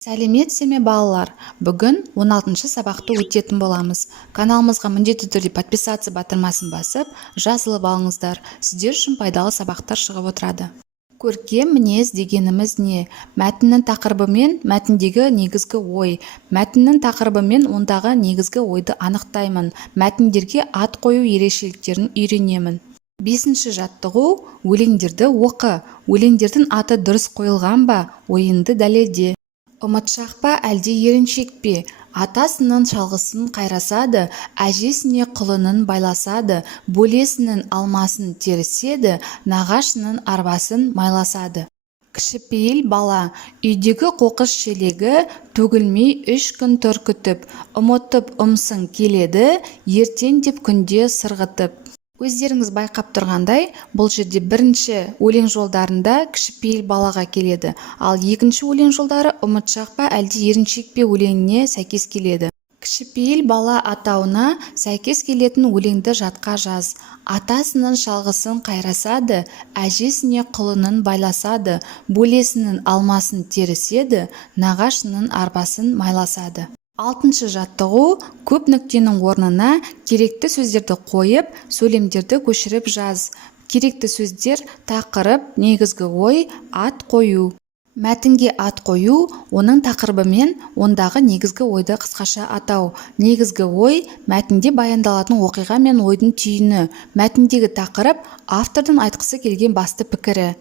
Сәлеметсіз ме балалар? Бүгін 16-шы сабақты өтетін боламыз. Каналымызға міндетті түрде подписаться батырмасын басып, жазылып алыңыздар. Сіздер үшін пайдалы сабақтар шығып отырады. Көркем мінез дегеніміз не? Мәтіннің тақырыбы мен мәтіндегі негізгі ой. Мәтіннің тақырыбы мен ондағы негізгі ойды анықтаймын. Мәтіндерге ат қою ерекшеліктерін үйренемін. 5-ші жаттығу: өлеңдерді оқы. Өлеңдердің аты дұрыс қойылған ба? Ойынды дәлелде. Ұмытшақ па әлде еріншек пе? Атасының шалғысын қайрасады, әжесіне құлынын байласады, бөлесінің алмасын теріседі, нағашының арбасын майласады. Кішіпейіл бала, үйдегі қоқыс шелегі төгілмей 3 күн түркітіп, ұмытып ұмсың келеді, ертең деп күнде сырғытып. Өздеріңіз байқап тұрғандай, бұл жерде бірінші өлең жолдарында кішіпейіл балаға келеді, ал екінші өлең жолдары ұмытшақ па әлде еріншек пе өлеңіне сәйкес келеді. Кішіпейіл бала атауына сәйкес келетін өлеңді жатқа жаз. Атасының шалғысын қайрасады, әжесіне құлынын байласады, бөлесінің алмасын теріседі, нағашының арбасын майласады. 6-шы жаттығу: көп нүктенің орнына керекті сөздерді қойып, сөйлемдерді көшіріп жаз. Керекті сөздер: тақырып, негізгі ой, ат қою. Мәтінге ат қою — оның тақырыбы мен ондағы негізгі ойды қысқаша атау. Негізгі ой — мәтінде баяндалатын оқиға мен ойдың түйіні. Мәтіндегі тақырып — автордың айтқысы келген басты пікірі.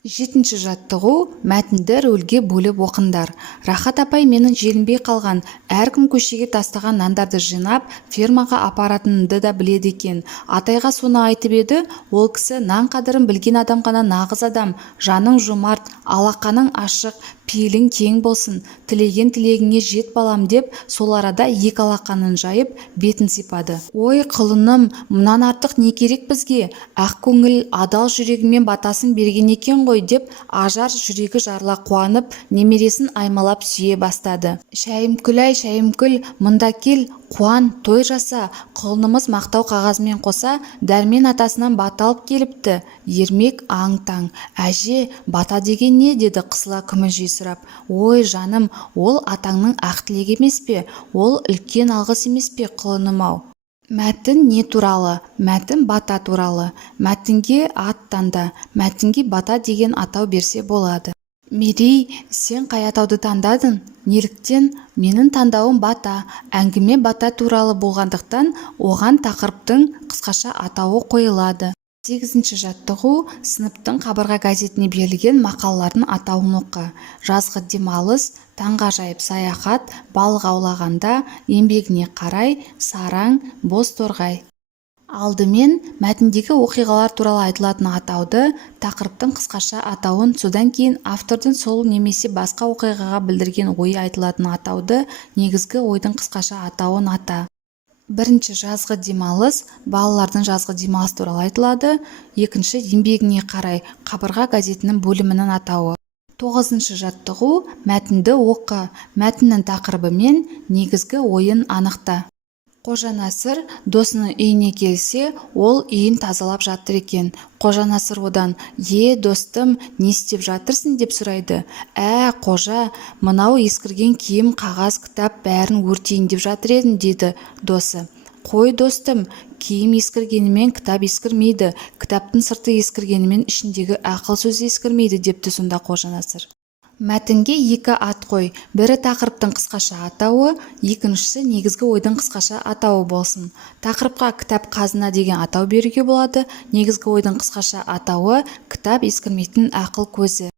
7-ші жаттығу: мәтінді рөлге бөліп оқыңдар. Рахат апай менің желінбей қалған, әркім көшеге тастаған нандарды жинап, фермаға апаратынымды да біледі екен. Атайға соны айтып еді, ол кісі: нан қадірін білген адам ғана нағыз адам, жаның жомарт, алақаның ашық, пейілің кең болсын, тілеген тілегіңе жет балам деп, сол арада екі алақанын жайып, бетін сипады. Ой құлыным, мұнан артық не керек бізге? Ақ көңіл, адал жүрегімен батасын берген екен ғой деп, ажар жүрегі жарыла қуанып, немересін аймалап сүйе бастады. Шәйімкүл, ай шәйімкүл, мұнда кел, қуан, той жаса. Құлынымыз мақтау қағазымен қоса дәрмен атасынан бата алып келіпті. Ермек аң-таң. Әже, бата деген не? Деді қысыла күмілжи сұрап. Ой жаным, ол атаңның ақ тілегі емес пе? Ол үлкен алғыс емес пе, құлыным-ау? Мәтін не туралы? Мәтін бата туралы. Мәтінге ат таңда. Мәтінге бата деген атау берсе болады. Мерей, сен қай атауды таңдадың? Неліктен? Менің таңдауым бата. Әңгіме бата туралы болғандықтан, оған тақырыптың қысқаша атауы қойылады. 8-ші жаттығу: сыныптың қабырға газетіне берілген мақалалардың атауын оқы. Жазғы демалыс, таңғажайып саяхат, балық аулағанда, еңбегіне қарай, сараң, боз торғай. Алдымен мәтіндегі оқиғалар туралы айтылатын атауды, тақырыптың қысқаша атауын, содан кейін автордың сол немесе басқа оқиғаға білдірген ойы айтылатын атауды, негізгі ойдың қысқаша атауын ата. Бірінші жазғы демалыс, балалардың жазғы демалыс туралы айтылады. Екінші еңбегіне қарай, қабырға газетінің бөлімінің атауы. 9-шы жаттығу: мәтінді оқы. Мәтіннің тақырыбы мен негізгі ойын анықта. Қожанасыр досының үйіне келсе, ол үйін тазалап жатыр екен. Қожанасыр одан: достым, не істеп жатырсың деп сұрайды. Қожа, мынау ескірген киім, қағаз, кітап бәрін өртейін деп жатыр едім, дейді досы. Қой достым, киім ескіргенімен кітап ескірмейді, кітаптың сырты ескіргенімен ішіндегі ақыл сөз ескірмейді, депті сонда Қожанасыр. Мәтінге 2 ат қой. Бірі тақырыптың қысқаша атауы, екіншісі негізгі ойдың қысқаша атауы болсын. Тақырыпқа кітап қазына деген атау беруге болады. Негізгі ойдың қысқаша атауы кітап ескірмейтін ақыл көзі.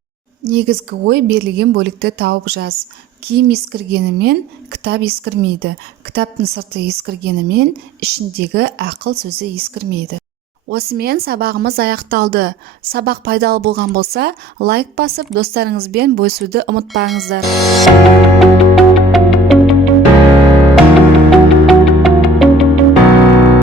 Негізгі ой берілген бөлікті тауып жаз. Киім ескіргенімен кітап ескірмейді, кітаптың сырты ескіргенімен ішіндегі ақыл сөзі ескірмейді. Осымен сабағымыз аяқталды. Сабақ пайдалы болған болса, лайк басып, достарыңызбен бөлісуді ұмытпаңыздар.